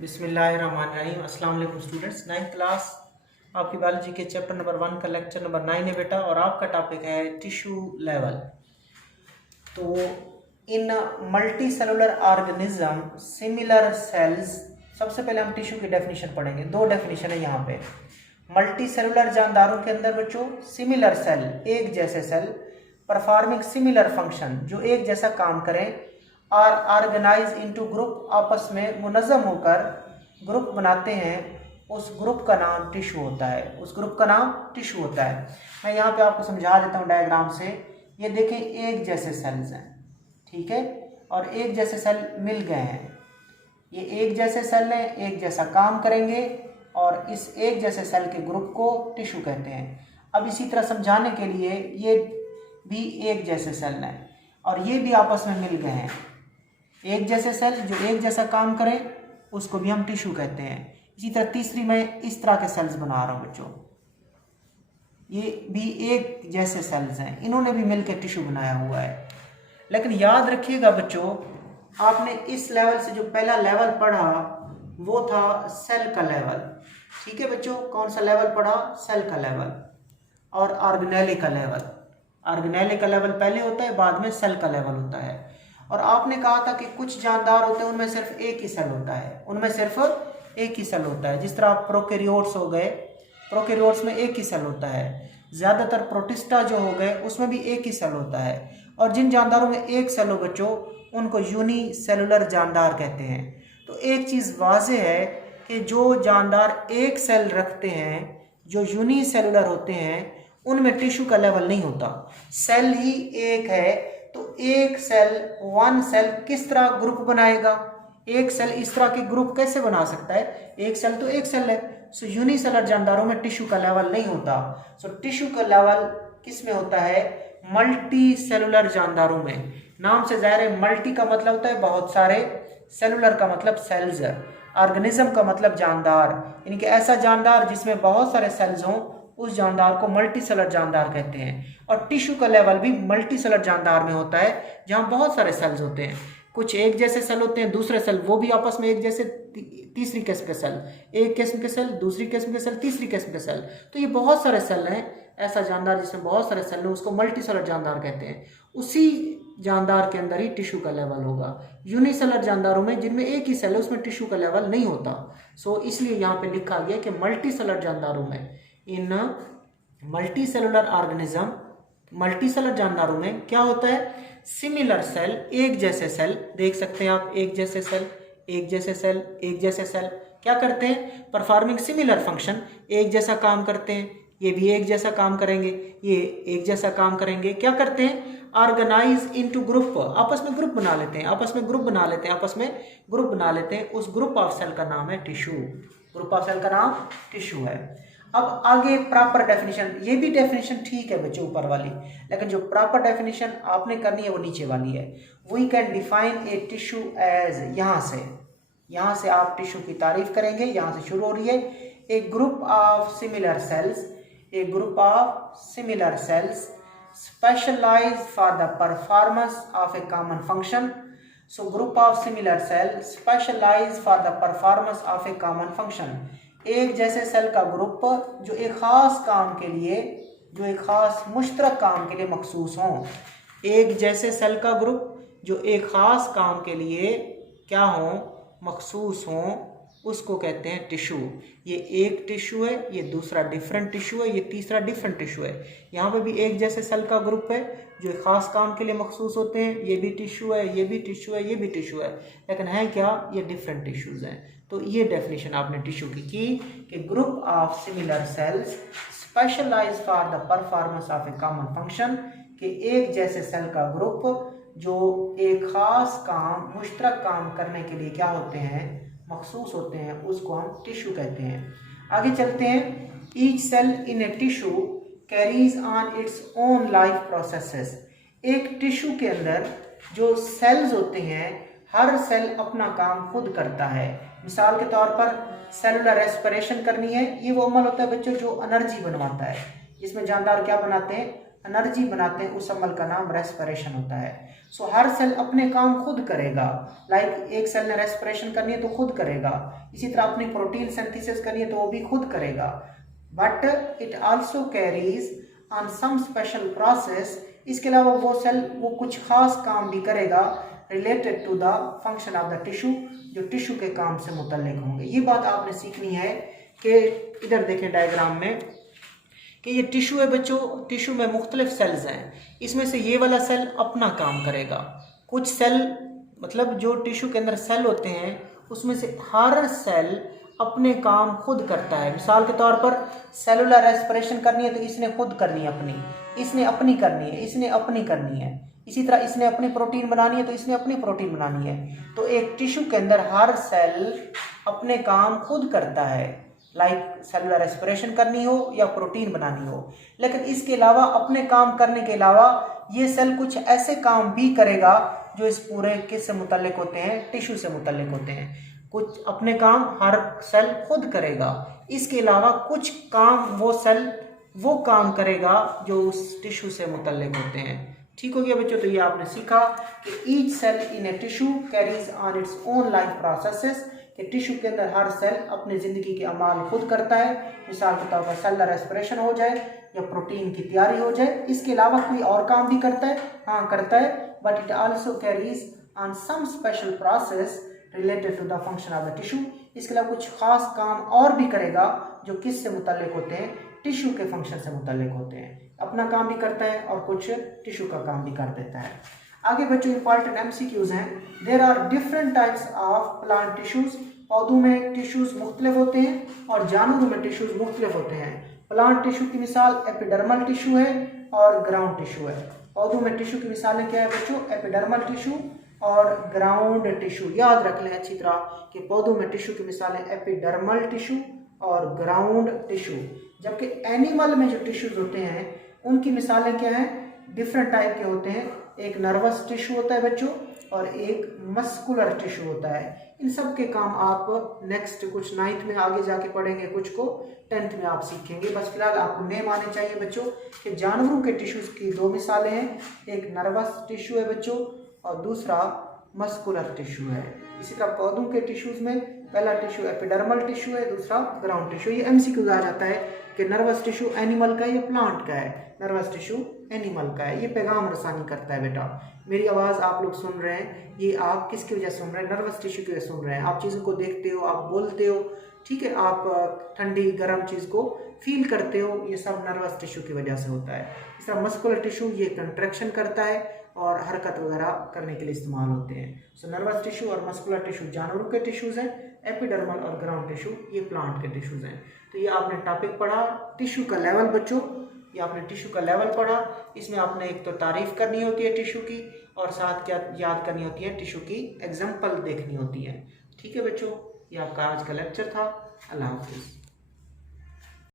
बिस्मिल्लाहिर्रहमानिर्रहीम। अस्सलाम वालेकुम स्टूडेंट्स। 9th क्लास आपकी बायोलॉजी के चैप्टर नंबर 1 का लेक्चर नंबर 9 है बेटा, और आपका टॉपिक है टिश्यू लेवल। तो इन multi cellular organism similar cells, सबसे पहले हम टिश्यू की डेफिनेशन पढ़ेंगे। दो डेफिनेशन है यहाँ पे। मल्टी सेलुलर जानदारों के अंदर बच्चों सिमिलर सेल, एक जैसे सेल, परफॉर्मिंग सिमिलर फंक्शन, जो एक जैसा काम करें, आर ऑर्गेनाइज इनटू ग्रुप, आपस में मुनज़्ज़म होकर ग्रुप बनाते हैं, उस ग्रुप का नाम टिश्यू होता है। उस ग्रुप का नाम टिश्यू होता है। मैं यहाँ पे आपको समझा देता हूँ डायग्राम से। ये देखें, एक जैसे सेल्स हैं, ठीक है, और एक जैसे सेल मिल गए हैं। ये एक जैसे सेल हैं, एक जैसा काम करेंगे, और इस एक जैसे सेल के ग्रुप को टिश्यू कहते हैं। अब इसी तरह समझाने के लिए, ये भी एक जैसे सेल हैं और ये भी आपस में मिल गए हैं। एक जैसे सेल जो एक जैसा काम करें, उसको भी हम टिश्यू कहते हैं। इसी तरह तीसरी मैं इस तरह के सेल्स बना रहा हूं बच्चों, ये भी एक जैसे सेल्स हैं, इन्होंने भी मिलकर टिश्यू बनाया हुआ है। लेकिन याद रखिएगा बच्चों, आपने इस लेवल से जो पहला लेवल पढ़ा वो था सेल का लेवल, ठीक है बच्चों। कौन सा लेवल पढ़ा? सेल का लेवल और ऑर्गेनेले का लेवल। ऑर्गेनेले का लेवल पहले होता है, बाद में सेल का लेवल होता है। और आपने कहा था कि कुछ जानदार होते हैं उनमें सिर्फ एक ही सेल होता है, उनमें सिर्फ एक ही सेल होता है। जिस तरह प्रोकैरियोट्स हो गए, प्रोकैरियोट्स में एक ही सेल होता है। ज़्यादातर प्रोटिस्टा जो हो गए उसमें भी एक ही सेल होता है। और जिन जानदारों में एक सेल हो बच्चों, उनको यूनिसेलुलर जानदार कहते हैं। तो एक चीज़ वाज़ेह है कि जो जानदार एक सेल रखते हैं, जो यूनिसेलुलर होते हैं, उनमें टिश्यू का लेवल नहीं होता। सेल ही एक है, तो एक सेल, वन सेल किस तरह ग्रुप बनाएगा? एक सेल इस तरह के ग्रुप कैसे बना सकता है? एक सेल तो एक सेल है। सो यूनिसेलुलर जानदारों में टिश्यू का लेवल नहीं होता। सो टिश्यू का लेवल किस में होता है? मल्टी सेलुलर जानदारों में। नाम से जाहिर है, मल्टी का मतलब होता है बहुत सारे, सेलुलर का मतलब सेल्स, ऑर्गेनिज्म का मतलब जानदार, यानी कि ऐसा जानदार जिसमें बहुत सारे सेल्स हों, उस जानदार को मल्टी सेलुलर जानदार कहते हैं। और टिश्यू का लेवल भी मल्टी सेलुलर जानदार में होता है, जहां बहुत सारे सेल्स होते हैं। कुछ एक जैसे सेल होते हैं, दूसरे सेल वो भी आपस में एक जैसे, तीसरी किस्म के सेल, एक किस्म के सेल, दूसरी किस्म के सेल, तीसरी किस्म के सेल। तो ये बहुत सारे सेल हैं। ऐसा जानदार जिसमें बहुत सारे सेल हैं, उसको मल्टी सेलुलर जानदार कहते हैं। उसी जानदार के अंदर ही टिश्यू का लेवल होगा। यूनिसेलुलर जानदारों में, जिनमें एक ही सेल है, उसमें टिश्यू का लेवल नहीं होता। सो इसलिए यहाँ पे लिखा गया कि मल्टी सेलुलर जानदारों में, इन multi cellular organism, multi cellular जानदारों में क्या होता है? सिमिलर सेल, एक जैसे सेल। देख सकते हैं आप, एक जैसे सेल, एक जैसे सेल, एक जैसे सेल क्या करते हैं? परफॉर्मिंग सिमिलर फंक्शन, एक जैसा काम करते हैं। ये भी एक जैसा काम करेंगे, ये एक जैसा काम करेंगे। क्या करते हैं? ऑर्गेनाइज इनटू ग्रुप, आपस में ग्रुप बना लेते हैं, आपस में ग्रुप बना लेते हैं, आपस में ग्रुप बना लेते हैं। उस ग्रुप ऑफ सेल का नाम है टिश्यू। ग्रुप ऑफ सेल का नाम टिश्यू है। अब आगे प्रॉपर डेफिनेशन, ये भी डेफिनेशन ठीक है बच्चों ऊपर वाली, लेकिन जो प्रॉपर डेफिनेशन आपने करनी है वो नीचे वाली है। We can define a tissue as, यहाँ से आप टिश्यू की तारीफ करेंगे, यहाँ से शुरू हो रही है। A group of similar cells, a group of similar cells specialized for the performance of a common function. So group of similar cells specialized for the performance of a common function. एक जैसे cell का group जो एक खास काम के लिए, जो एक खास मुश्तरक काम के लिए मखसूस हों। एक जैसे सेल का ग्रुप जो एक खास काम के लिए क्या हों? मखसूस हों, उसको कहते हैं टिश्यू। ये एक टिश्यू है, ये दूसरा डिफरेंट टिश्यू है, ये तीसरा डिफरेंट टिश्यू है। यहाँ पे भी एक जैसे सेल का ग्रुप है जो एक खास काम के लिए मखसूस होते हैं। ये भी टिश्यू है, ये भी टिश्यू है, ये भी टिश्यू है, लेकिन है क्या? ये डिफरेंट टिश्यूज हैं। तो ये डेफिनेशन आपने टिश्यू की कि group of similar cells specialise for the performance of a common function, कि एक जैसे सेल का ग्रुप जो एक खास काम, मुश्तरक काम करने के लिए क्या होते हैं? मखसूस होते हैं, उसको हम टिश्यू कहते हैं। आगे चलते हैं। Each cell in a tissue carries on its own life processes. एक टिश्यू के अंदर जो सेल्स होते हैं, हर सेल अपना काम खुद करता है। मिसाल के तौर पर सेलुलर रेस्पिरेशन करनी है, ये वो अमल होता है बच्चों जो एनर्जी बनवाता है, जिसमें जानदार क्या बनाते हैं? एनर्जी बनाते हैं, उस अमल का नाम रेस्पिरेशन होता है। सो हर सेल अपने काम खुद करेगा। लाइक एक सेल ने रेस्पिरेशन करनी है तो खुद करेगा, इसी तरह अपनी प्रोटीन सिंथेसिस करनी है तो वो भी खुद करेगा। But it also carries on some special process, इसके अलावा वो सेल वो कुछ खास काम भी करेगा related to the function of the tissue, जो टिश्यू के काम से मुतल्लिक होंगे। ये बात आपने सीखनी है कि इधर देखें डायग्राम में कि ये टिश्यू है बच्चों, टिश्यू में मुख्तलिफ सेल्स हैं, इसमें से ये वाला सेल अपना काम करेगा। कुछ सेल मतलब जो टिश्यू के अंदर सेल होते हैं उसमें से हर सेल अपने काम खुद करता है। मिसाल के तौर पर सेलुलर रेस्पिरेशन करनी है तो इसने खुद करनी है अपनी, इसने अपनी करनी है, इसने अपनी करनी है। इसी तरह इसने अपनी प्रोटीन बनानी है तो इसने अपनी प्रोटीन बनानी है। तो एक टिश्यू के अंदर हर सेल अपने काम खुद करता है, लाइक सेलुलर रेस्पिरेशन करनी हो या प्रोटीन बनानी हो। लेकिन इसके अलावा अपने काम करने के अलावा ये सेल कुछ ऐसे काम भी करेगा जो इस पूरे किस से मुतल्लिक होते हैं, टिश्यू से मुतल्लिक होते हैं। कुछ अपने काम हर सेल खुद करेगा, इसके अलावा कुछ काम वो सेल वो काम करेगा जो उस टिश्यू से मुतल्लिक होते हैं। ठीक हो गया बच्चों। तो ये आपने सीखा कि each cell in a tissue carries on its own life processes, कि टिश्यू के अंदर हर सेल अपनी ज़िंदगी के अमाल खुद करता है। मिसाल के तौर पर सेलुलर रेस्पिरेशन हो जाए या प्रोटीन की तैयारी हो जाए, इसके अलावा कोई और काम भी करता है, हाँ करता है, but it also carries on some special process related to the function of the tissue. इसके अलावा कुछ खास काम और भी करेगा जो किस से मुतल्लिक होते हैं, टिश्यू के फंक्शन से मुतल्लिक होते हैं। अपना काम भी करता है और कुछ टिश्यू का काम भी कर देता है। आगे बच्चों इंपॉर्टेंट एमसीक्यूज हैं। There are different types of plant tissues, पौधों में टिश्यूज मुख्तलिफ होते हैं और जानवरों में टिश्यूज मुख्तलिफ होते हैं। प्लांट टिश्यू की मिसाल एपिडर्मल टिश्यू है और ग्राउंड टिश्यू है। पौधों में टिश्यू की मिसालें क्या है बच्चों, एपिडर्मल टिश्यू और ग्राउंड टिश्यू। याद रख लें अच्छी तरह कि पौधों में टिश्यू की मिसालें एपिडर्मल टिश्यू और ग्राउंड टिश्यू। जबकि एनिमल में जो टिश्यूज होते हैं उनकी मिसालें क्या हैं, डिफरेंट टाइप के होते हैं। एक नर्वस टिश्यू होता है बच्चों और एक मस्कुलर टिश्यू होता है। इन सब के काम आप नेक्स्ट कुछ 9th में आगे जाके पढ़ेंगे, कुछ को 10th में आप सीखेंगे। बस फिलहाल आपको नेम आने चाहिए बच्चों कि जानवरों के टिश्यूज की दो मिसालें हैं, एक नर्वस टिश्यू है बच्चों और दूसरा मस्कुलर टिश्यू है। इसी तरह पौधों के टिश्यूज में पहला टिश्यू एपिडर्मल टिश्यू है, दूसरा ग्राउंड टिश्यू। ये एमसीक्यू आ जाता है कि नर्वस टिश्यू एनिमल का है या प्लांट का है। नर्वस टिश्यू एनिमल का है, ये पैगाम रसानी करता है बेटा। मेरी आवाज़ आप लोग सुन रहे हैं, ये आप किसकी वजह सुन रहे हैं, नर्वस टिश्यू की वजह सुन रहे हैं। आप चीज़ों को देखते हो, आप बोलते हो, ठीक है, आप ठंडी गर्म चीज़ को फील करते हो, ये सब नर्वस टिश्यू की वजह से होता है। इस तरह मस्कुलर टिश्यू ये कंट्रैक्शन करता है और हरकत वगैरह करने के लिए इस्तेमाल होते हैं। सो नर्वस टिश्यू और मस्कुलर टिश्यू जानवरों के टिश्यूज हैं, एपिडर्मल और ग्राउंड टिश्यू ये प्लांट के टिश्यूज हैं। तो ये आपने टॉपिक पढ़ा टिश्यू का लेवल बच्चों, ये आपने टिश्यू का लेवल पढ़ा। इसमें आपने एक तो तारीफ करनी होती है टिश्यू की और साथ क्या याद करनी होती है, टिश्यू की एग्जाम्पल देखनी होती है। ठीक है बच्चों, ये आपका आज का लेक्चर था। अल्लाह हाफिज़।